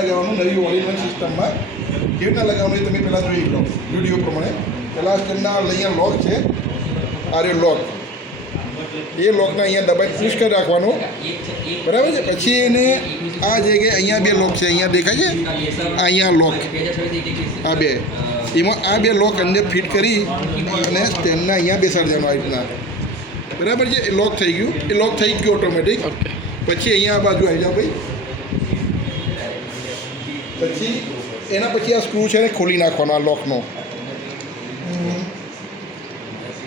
लगावવાનું નવી ઓલિન સિસ્ટમમાં કેવી રીતના લગાવવાનું એ તમે પહેલાં જોઈ લો વિડીયો પ્રમાણે. પહેલાં તેમના અહીંયા લોક છે, આ રે લોક, એ લોકને અહીંયા દબાઈ પુશ કરી રાખવાનું, બરાબર છે. પછી એને આ જગ્યાએ અહીંયા બે લોક છે, અહીંયા દેખાય છે, અહીંયા લોક, આ બે, એમાં આ બે લોક અંદર ફિટ કરી અને સ્ટેન્ડને અહીંયા બેસાડી દેવાનું આ રીતના, બરાબર છે. એ લોક થઈ ગયું, એ લોક થઈ ગયું ઓટોમેટિક. પછી અહીંયા આ બાજુ આવી જાઓ ભાઈ. પછી એના પછી આ સ્ક્રૂ છે ને ખોલી નાખવાનો, આ લોકનો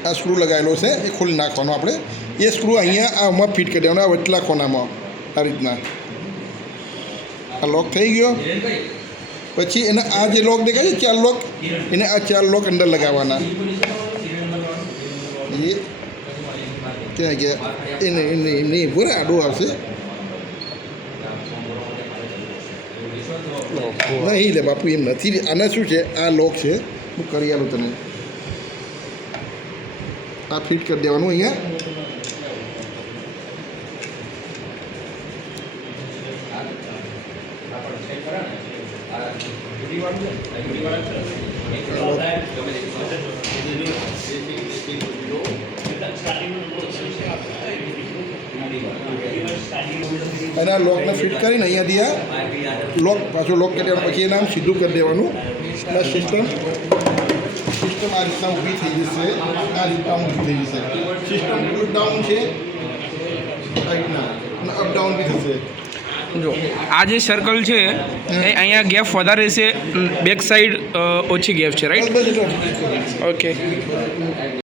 આ સ્ક્રૂ લગાવેલો છે એ ખોલી નાખવાનો આપણે. એ સ્ક્રૂ અહીંયા આમાં ફિટ કરી દેવાનો, આ વચલા કોનામાં આ રીતના. આ લોક થઈ ગયો. પછી એને આ જે લોક દેખાય છે 4 લોક, એને આ 4 લોક અંદર લગાવવાના. એ ક્યાં ગયા એને નહીં પૂરા આડું આવશે નહીં લે બાપુ, એમ નથી. આના શું છે, આ લોક છે, હું કરી આલું તને. આ ફિટ કરી દેવાનું અહીંયા. અને આ લોકને ફિટ કરીને અહીંયાથી આ લોક પાછું લોક કરી દેવાનું. પછી એને આમ સીધું કરી દેવાનું. આ સિસ્ટમ આ રીતના ઊભી થઈ જશે, આ રીતના ઊભી થઈ જશે. સિસ્ટમ પુલ ડાઉન છે આ રીતના, અને અપડાઉન બી થશે. જો આ જે સર્કલ છે એ અહીંયા ગેપ વધારે છે, બેક સાઈડ ઓછી ગેપ છે, રાઈટ? ઓકે.